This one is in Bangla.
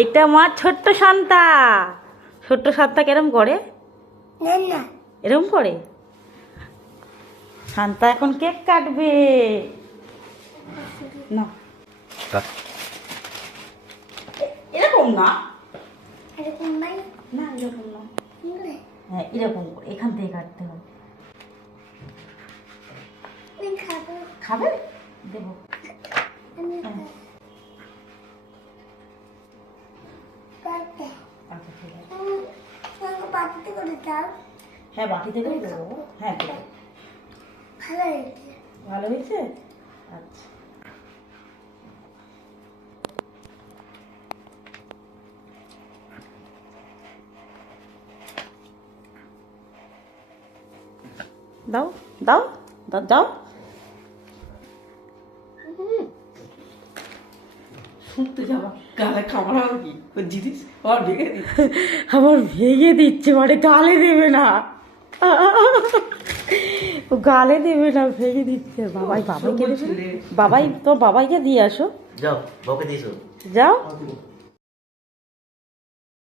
এটা মা ছোট্ট শান্তা। ছোট্ট শান্তা কেরম করে? এরম করে। শান্তা এখন কেক কাটবে না, এরকম না, এরকম নাই না এরকম না, হ্যাঁ এরকম করে এখান থেকে কাটতে হবে। খাবে? দেবো। আচ্ছা ঠিক আছে, বাটিতে করে দাও। হ্যাঁ বাটিতে করে দেবো। হ্যাঁ দেবো। ভালো হয়েছে। ভালো হয়েছে? আচ্ছা দাও দাও দাও দাও। শুনতে যাবা গালে খাবার হবে কি ওই জিনিস আবার ভেঙে দিচ্ছে, আবার ভেঙে দিচ্ছে, মানে গালে দেবে না, ও গালে দেবে না, ভেঙে দিচ্ছে। বাবাই বাবাইকে দেবে, বাবাই তো বাবাইকে দিয়ে আসো। যাও বকে দিয়েছো। যাও।